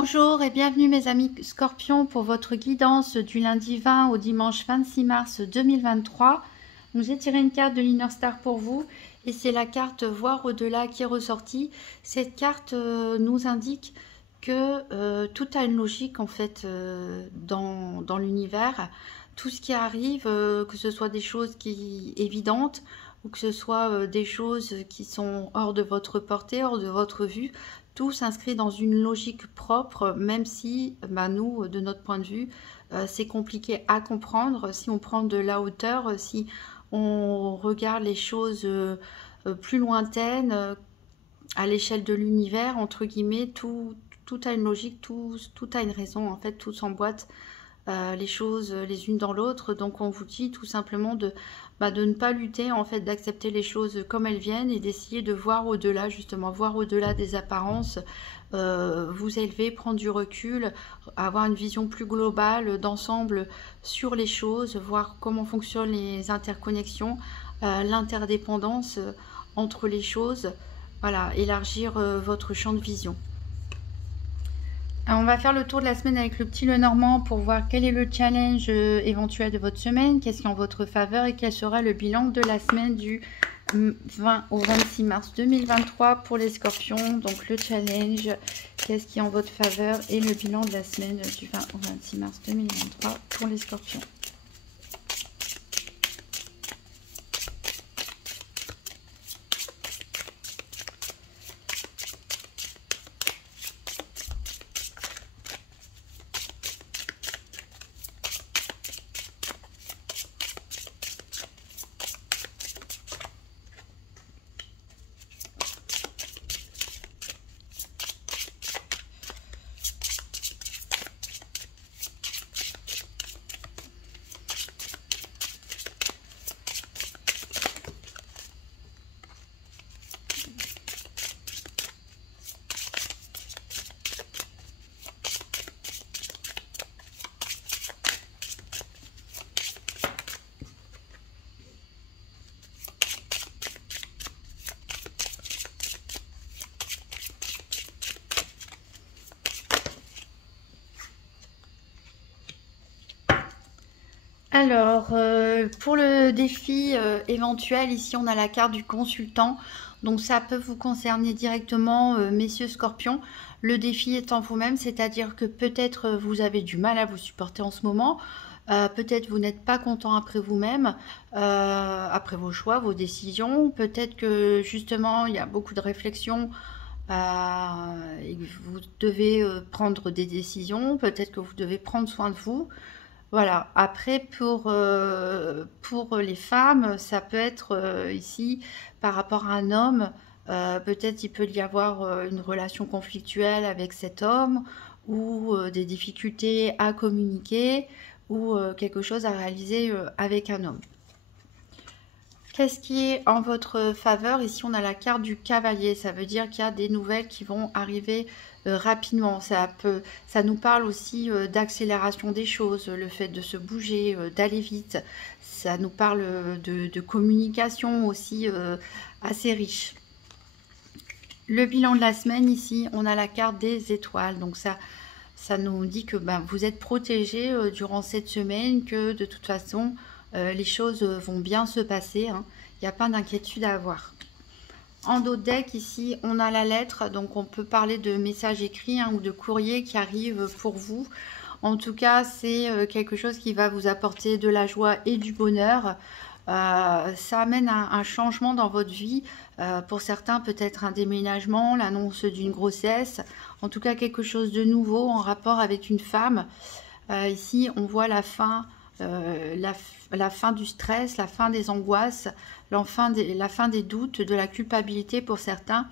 Bonjour et bienvenue mes amis Scorpions pour votre guidance du lundi 20 au dimanche 26 mars 2023. Donc j'ai tiré une carte de l'Inner Star pour vous et c'est la carte Voir au-delà qui est ressortie. Cette carte nous indique que tout a une logique en fait dans l'univers. Tout ce qui arrive, que ce soit des choses évidentes ou que ce soit des choses qui sont hors de votre portée, hors de votre vue, tout s'inscrit dans une logique propre, même si nous, de notre point de vue, c'est compliqué à comprendre. Si on prend de la hauteur, si on regarde les choses plus lointaines, à l'échelle de l'univers, entre guillemets, tout a une logique, tout a une raison, en fait, tout s'emboîte les choses les unes dans l'autre. Donc on vous dit tout simplement de ne pas lutter, en fait, d'accepter les choses comme elles viennent et d'essayer de voir au-delà, justement, voir au-delà des apparences, vous élever, prendre du recul, avoir une vision plus globale, d'ensemble sur les choses, voir comment fonctionnent les interconnexions, l'interdépendance entre les choses, voilà, élargir votre champ de vision. Alors, on va faire le tour de la semaine avec le petit Lenormand pour voir quel est le challenge éventuel de votre semaine, qu'est-ce qui est en votre faveur et quel sera le bilan de la semaine du 20 au 26 mars 2023 pour les Scorpions. Donc le challenge, qu'est-ce qui est en votre faveur et le bilan de la semaine du 20 au 26 mars 2023 pour les Scorpions. Alors, pour le défi éventuel, ici on a la carte du consultant. Donc ça peut vous concerner directement, messieurs Scorpions. Le défi étant vous-même, c'est-à-dire que peut-être vous avez du mal à vous supporter en ce moment. Peut-être vous n'êtes pas content après vous-même, après vos choix, vos décisions. Peut-être que justement il y a beaucoup de réflexions et que vous devez prendre des décisions. Peut-être que vous devez prendre soin de vous. Voilà, après pour les femmes, ça peut être ici par rapport à un homme, peut-être il peut y avoir une relation conflictuelle avec cet homme ou des difficultés à communiquer ou quelque chose à réaliser avec un homme. Qu'est-ce qui est en votre faveur? Ici, on a la carte du cavalier. Ça veut dire qu'il y a des nouvelles qui vont arriver rapidement. Ça nous parle aussi d'accélération des choses, le fait de se bouger, d'aller vite. Ça nous parle de communication aussi assez riche. Le bilan de la semaine, ici, on a la carte des étoiles. Donc ça nous dit que vous êtes protégés durant cette semaine, que de toute façon... les choses vont bien se passer, hein. Il n'y a pas d'inquiétude à avoir. En dos de deck, ici, on a la lettre, donc on peut parler de messages écrits ou de courriers qui arrivent pour vous. En tout cas, c'est quelque chose qui va vous apporter de la joie et du bonheur. Ça amène un changement dans votre vie. Pour certains, peut-être un déménagement, l'annonce d'une grossesse. En tout cas, quelque chose de nouveau en rapport avec une femme. Ici, on voit la fin... la fin du stress, la fin des angoisses, la fin des doutes, de la culpabilité pour certains.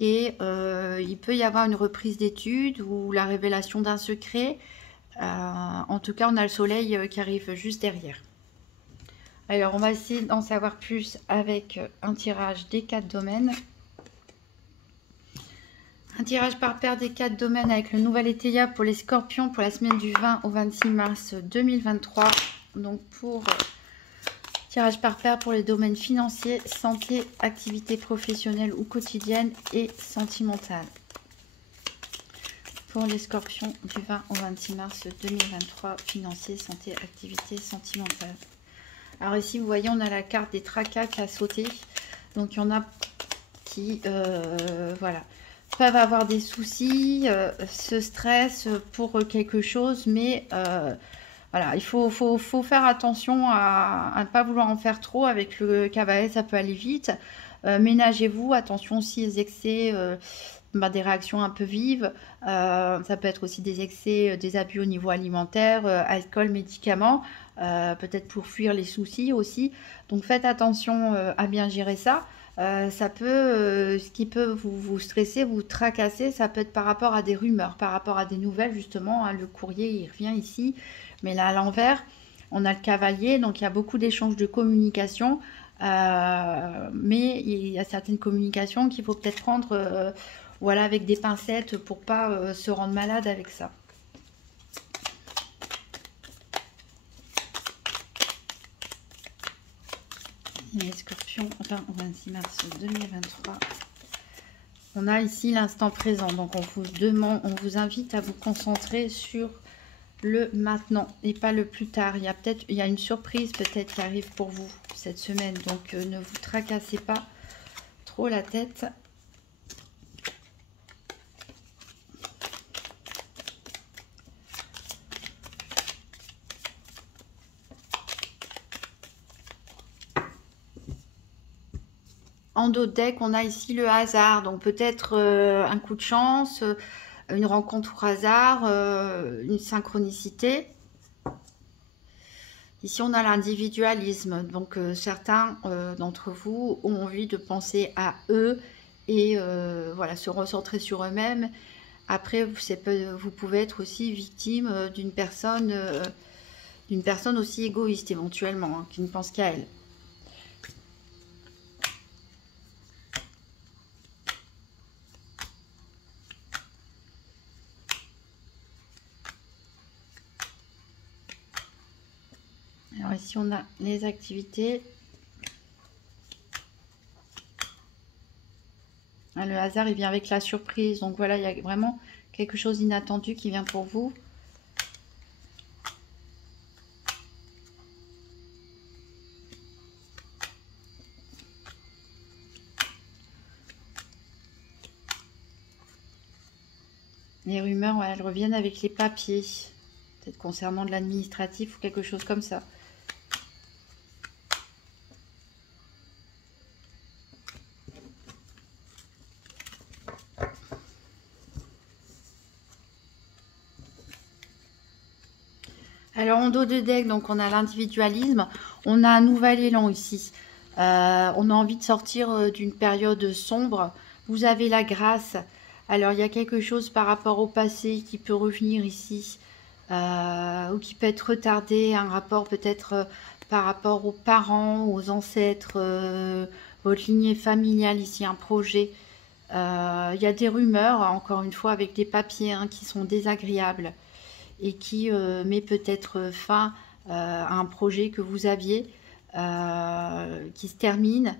Et il peut y avoir une reprise d'études ou la révélation d'un secret. En tout cas, on a le soleil qui arrive juste derrière. Alors, on va essayer d'en savoir plus avec un tirage des 4 domaines. Un tirage par paire des 4 domaines avec le nouvel Eteia pour les Scorpions pour la semaine du 20 au 26 mars 2023. Donc pour tirage par paire pour les domaines financiers, santé, activité professionnelle ou quotidienne et sentimentale. pour les scorpions du 20 au 26 mars 2023, financier, santé, activité, sentimentale. Alors ici, vous voyez, on a la carte des tracas qui a sauté. Donc, il y en a qui, voilà, peuvent avoir des soucis, se stressent pour quelque chose, mais voilà, il faut faire attention à ne pas vouloir en faire trop. Avec le cavalier, ça peut aller vite. Ménagez-vous, attention aussi aux excès, des réactions un peu vives. Ça peut être aussi des excès, des abus au niveau alimentaire, alcool, médicaments, peut-être pour fuir les soucis aussi. Donc faites attention à bien gérer ça. Ça peut, ce qui peut vous stresser, vous tracasser, ça peut être par rapport à des rumeurs, par rapport à des nouvelles justement, hein. Le courrier, il revient ici, mais là à l'envers, on a le cavalier, donc il y a beaucoup d'échanges de communication, mais il y a certaines communications qu'il faut peut-être prendre voilà, avec des pincettes pour pas se rendre malade avec ça. Les scorpions, 20 au 26 mars 2023. On a ici l'instant présent, donc on vous demande, on vous invite à vous concentrer sur le maintenant et pas le plus tard. Il y a une surprise peut-être qui arrive pour vous cette semaine, donc ne vous tracassez pas trop la tête. En dos de deck, on a ici le hasard, donc peut-être un coup de chance, une rencontre au hasard, une synchronicité. Ici, on a l'individualisme, donc certains d'entre vous ont envie de penser à eux et voilà, se recentrer sur eux-mêmes. Après, vous pouvez être aussi victime d'une personne aussi égoïste éventuellement, hein, qui ne pense qu'à elle. Alors ici, on a les activités. Le hasard, il vient avec la surprise. Donc voilà, il y a vraiment quelque chose d'inattendu qui vient pour vous. Les rumeurs, ouais, elles reviennent avec les papiers. Peut-être concernant de l'administratif ou quelque chose comme ça. Alors en dos de deck, donc on a l'individualisme, on a un nouvel élan ici. On a envie de sortir d'une période sombre. Vous avez la grâce. Alors il y a quelque chose par rapport au passé qui peut revenir ici, ou qui peut être retardé, un rapport peut-être par rapport aux parents, aux ancêtres, votre lignée familiale ici, un projet. Il y a des rumeurs, encore une fois, avec des papiers hein, qui sont désagréables et qui met peut-être fin à un projet que vous aviez qui se termine,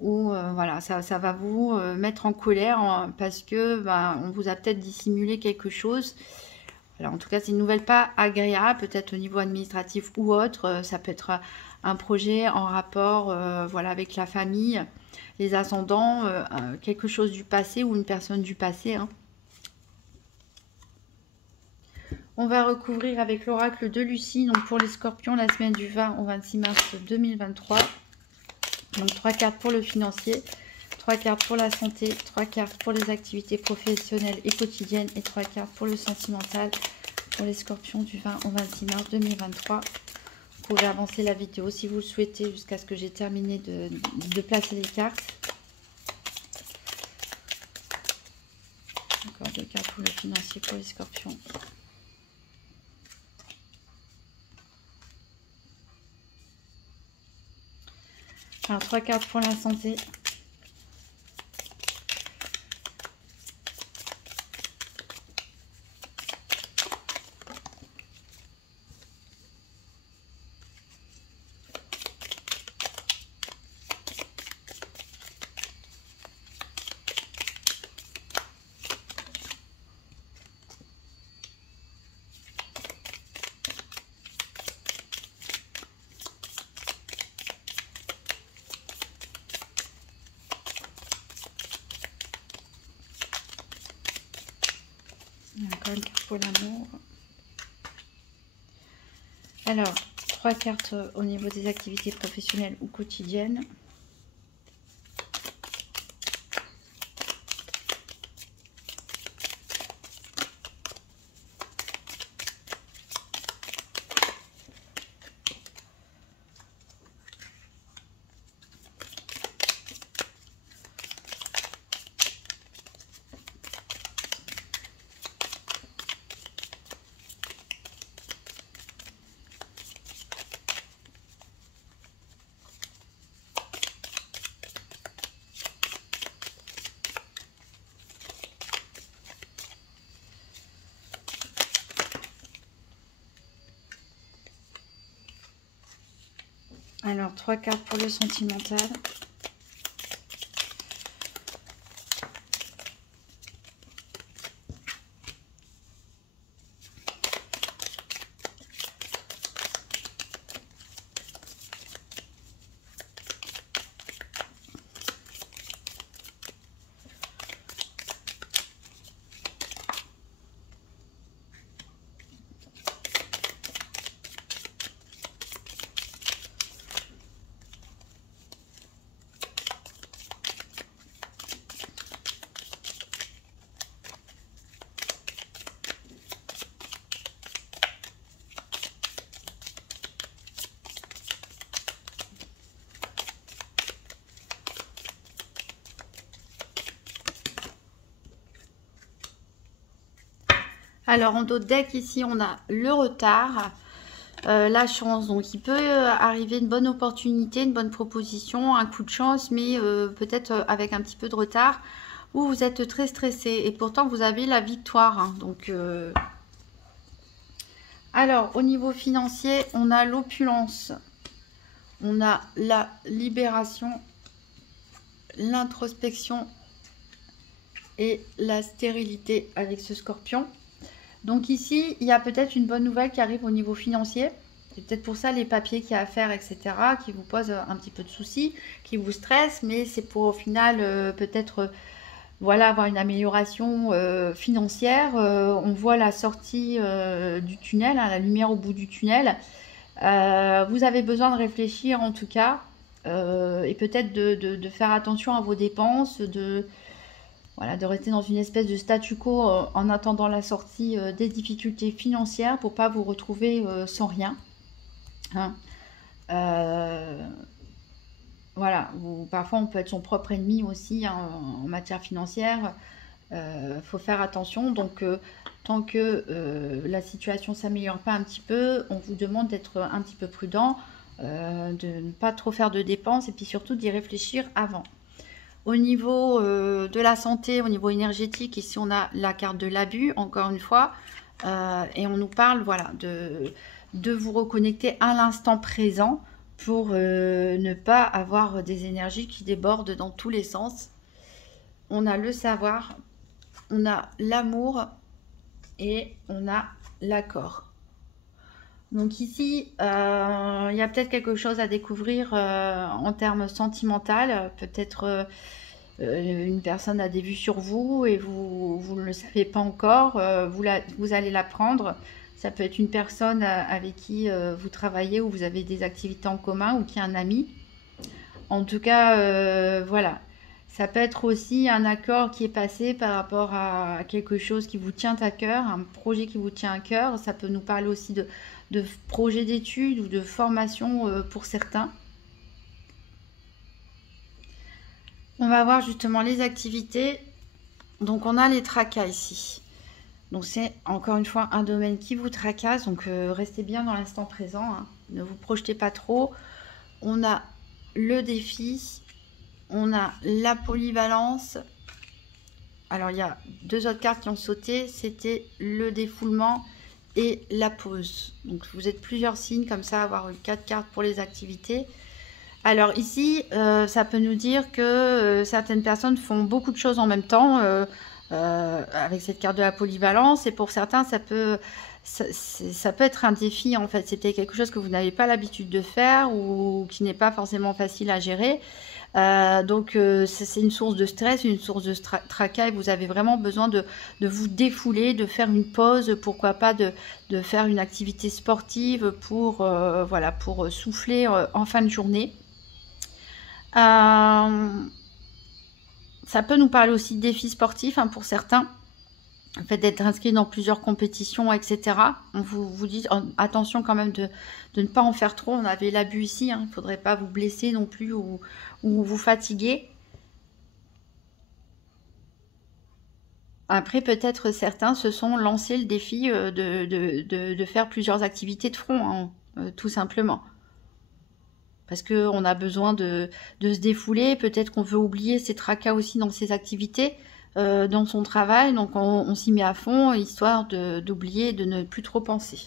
ou voilà, ça va vous mettre en colère parce que on vous a peut-être dissimulé quelque chose. Alors, en tout cas, c'est une nouvelle pas agréable, peut-être au niveau administratif ou autre. Ça peut être un projet en rapport voilà, avec la famille, les ascendants, quelque chose du passé ou une personne du passé. Hein. On va recouvrir avec l'oracle de Lucie, donc pour les scorpions, la semaine du 20 au 26 mars 2023. Donc 3 cartes pour le financier, 3 cartes pour la santé, 3 cartes pour les activités professionnelles et quotidiennes et 3 cartes pour le sentimental pour les scorpions du 20 au 26 mars 2023. Vous pouvez avancer la vidéo si vous le souhaitez jusqu'à ce que j'ai terminé de placer les cartes. Encore 2 cartes pour le financier pour les scorpions. Alors 3 cartes pour la santé. encore une carte pour l'amour. Alors, 3 cartes au niveau des activités professionnelles ou quotidiennes. Alors, 3 cartes pour le sentimental. Alors, en dos de deck, ici, on a le retard, la chance. Donc, il peut arriver une bonne opportunité, une bonne proposition, un coup de chance, mais peut-être avec un petit peu de retard, ou vous êtes très stressé. Et pourtant, vous avez la victoire. Hein. Donc, alors, au niveau financier, on a l'opulence, on a la libération, l'introspection et la stérilité avec ce scorpion. Donc ici, il y a peut-être une bonne nouvelle qui arrive au niveau financier. C'est peut-être pour ça les papiers qu'il y a à faire, etc., qui vous posent un petit peu de soucis, qui vous stressent, mais c'est pour au final peut-être voilà, avoir une amélioration financière. On voit la sortie du tunnel, hein, la lumière au bout du tunnel. Vous avez besoin de réfléchir en tout cas, et peut-être de faire attention à vos dépenses, voilà, de rester dans une espèce de statu quo en attendant la sortie des difficultés financières pour pas vous retrouver sans rien. Hein. Voilà, parfois on peut être son propre ennemi aussi hein, en matière financière. Faut faire attention. Donc, tant que la situation s'améliore pas un petit peu, on vous demande d'être un petit peu prudent, de ne pas trop faire de dépenses et puis surtout d'y réfléchir avant. Au niveau de la santé, au niveau énergétique, ici on a la carte de l'abus, encore une fois, et on nous parle voilà, de vous reconnecter à l'instant présent pour ne pas avoir des énergies qui débordent dans tous les sens. On a le savoir, on a l'amour et on a l'accord. Donc ici, il y a peut-être quelque chose à découvrir en termes sentimental. Peut-être une personne a des vues sur vous et vous ne le savez pas encore. Vous allez l'apprendre. Ça peut être une personne avec qui vous travaillez ou vous avez des activités en commun ou qui est un ami. En tout cas, voilà. Ça peut être aussi un accord qui est passé par rapport à quelque chose qui vous tient à cœur, un projet qui vous tient à cœur. Ça peut nous parler aussi de projets d'études ou de formation pour certains. On va voir justement les activités. Donc on a les tracas ici. Donc c'est encore une fois un domaine qui vous tracasse. Donc restez bien dans l'instant présent. Hein. Ne vous projetez pas trop. On a le défi. On a la polyvalence. Alors il y a 2 autres cartes qui ont sauté. C'était le défoulement et la pause. Donc vous êtes plusieurs signes comme ça, avoir 4 cartes pour les activités. Alors ici, ça peut nous dire que certaines personnes font beaucoup de choses en même temps avec cette carte de la polyvalence. Et pour certains, ça peut être un défi en fait. C'était quelque chose que vous n'avez pas l'habitude de faire ou qui n'est pas forcément facile à gérer. Donc c'est une source de stress, une source de tracas, et vous avez vraiment besoin de vous défouler, de faire une pause, pourquoi pas de faire une activité sportive pour, voilà, pour souffler en fin de journée. Ça peut nous parler aussi de défis sportifs, hein, pour certains. Le fait d'être inscrit dans plusieurs compétitions, etc. On vous dit attention quand même de ne pas en faire trop. On avait l'abus ici, hein. Il ne faudrait pas vous blesser non plus ou vous fatiguer. Après, peut-être certains se sont lancés le défi de faire plusieurs activités de front, hein, tout simplement. Parce qu'on a besoin de se défouler. Peut-être qu'on veut oublier ses tracas aussi dans ses activités. Dans son travail, donc on s'y met à fond, histoire d'oublier, de ne plus trop penser.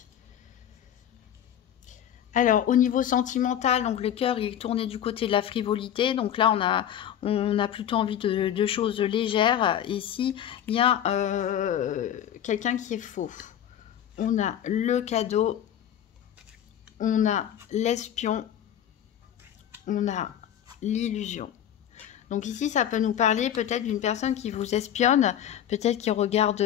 Alors, au niveau sentimental, donc le cœur il est tourné du côté de la frivolité, donc là on a plutôt envie de choses légères. Ici, il y a quelqu'un qui est faux. On a le cadeau, on a l'espion, on a l'illusion. Donc ici, ça peut nous parler peut-être d'une personne qui vous espionne, peut-être qui regarde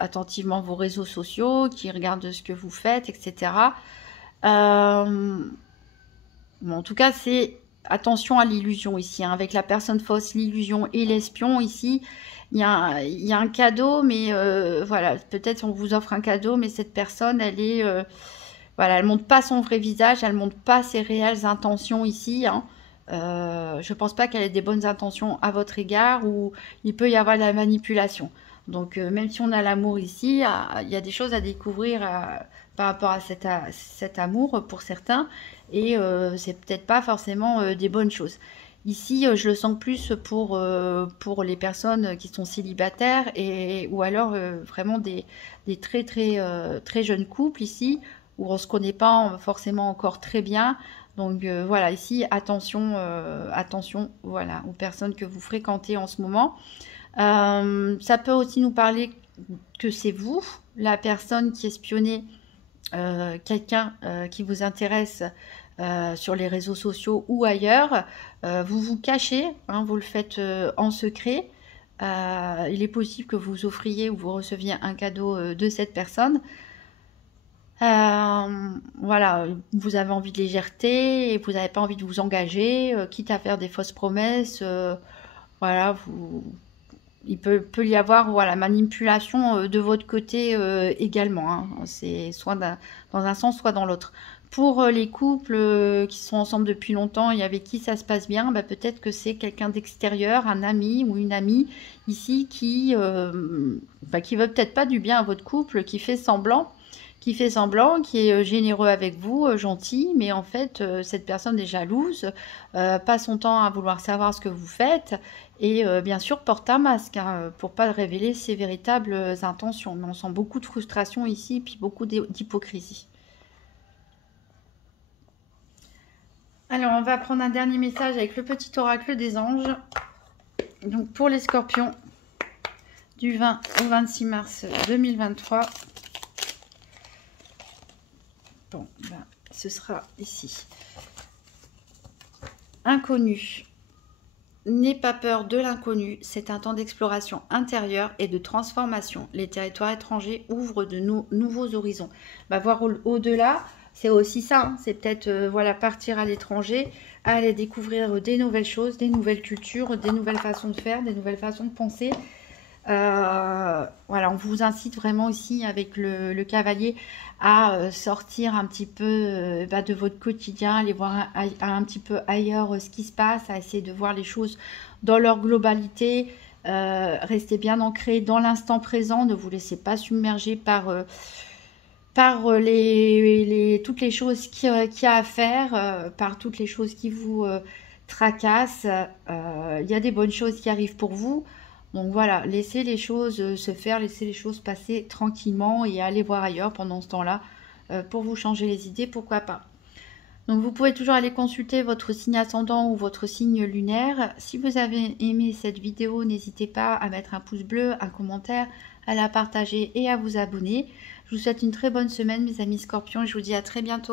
attentivement vos réseaux sociaux, qui regarde ce que vous faites, etc. Bon, en tout cas, c'est attention à l'illusion ici, hein, avec la personne fausse, l'illusion et l'espion ici. Il y a un cadeau, mais voilà, peut-être on vous offre un cadeau, mais cette personne, elle est... voilà, elle ne montre pas son vrai visage, elle ne montre pas ses réelles intentions ici, hein. Je pense pas qu'elle ait des bonnes intentions à votre égard, ou il peut y avoir de la manipulation. Donc même si on a l'amour ici, il y a des choses à découvrir par rapport à cet amour pour certains, et c'est peut-être pas forcément des bonnes choses. Ici, je le sens plus pour les personnes qui sont célibataires, ou alors vraiment des très jeunes couples ici, où on ne se connaît pas forcément encore très bien. Donc voilà, ici, attention, attention, voilà, aux personnes que vous fréquentez en ce moment. Ça peut aussi nous parler que c'est vous, la personne qui espionnait quelqu'un qui vous intéresse sur les réseaux sociaux ou ailleurs. Vous vous cachez, hein, vous le faites en secret. Il est possible que vous offriez ou vous receviez un cadeau de cette personne. Voilà, vous avez envie de légèreté et vous n'avez pas envie de vous engager, quitte à faire des fausses promesses. Voilà, il peut y avoir, voilà, manipulation de votre côté également, hein. C'est soit dans un sens, soit dans l'autre. Pour les couples qui sont ensemble depuis longtemps et avec qui ça se passe bien, bah, peut-être que c'est quelqu'un d'extérieur, un ami ou une amie ici qui veut peut-être pas du bien à votre couple, qui fait semblant, qui est généreux avec vous, gentil, mais en fait, cette personne est jalouse, passe son temps à vouloir savoir ce que vous faites, et bien sûr porte un masque, hein, pour pas révéler ses véritables intentions. Mais on sent beaucoup de frustration ici, puis beaucoup d'hypocrisie. Alors, on va prendre un dernier message avec le petit oracle des anges. Donc, pour les scorpions, du 20 au 26 mars 2023. Bon, ben, ce sera ici. Inconnu. N'aie pas peur de l'inconnu. C'est un temps d'exploration intérieure et de transformation. Les territoires étrangers ouvrent de nouveaux horizons. Bah, voir au-delà, c'est aussi ça, hein. C'est peut-être voilà, partir à l'étranger, aller découvrir des nouvelles choses, des nouvelles cultures, des nouvelles façons de faire, des nouvelles façons de penser. Voilà, on vous incite vraiment ici avec le cavalier à sortir un petit peu de votre quotidien, aller voir un petit peu ailleurs ce qui se passe, à essayer de voir les choses dans leur globalité, restez bien ancré dans l'instant présent, ne vous laissez pas submerger par toutes les choses qu'il y a à faire, par toutes les choses qui vous tracassent. Il y a des bonnes choses qui arrivent pour vous. Donc voilà, laissez les choses se faire, laissez les choses passer tranquillement et allez voir ailleurs pendant ce temps-là pour vous changer les idées, pourquoi pas. Donc vous pouvez toujours aller consulter votre signe ascendant ou votre signe lunaire. Si vous avez aimé cette vidéo, n'hésitez pas à mettre un pouce bleu, un commentaire, à la partager et à vous abonner. Je vous souhaite une très bonne semaine mes amis scorpions et je vous dis à très bientôt.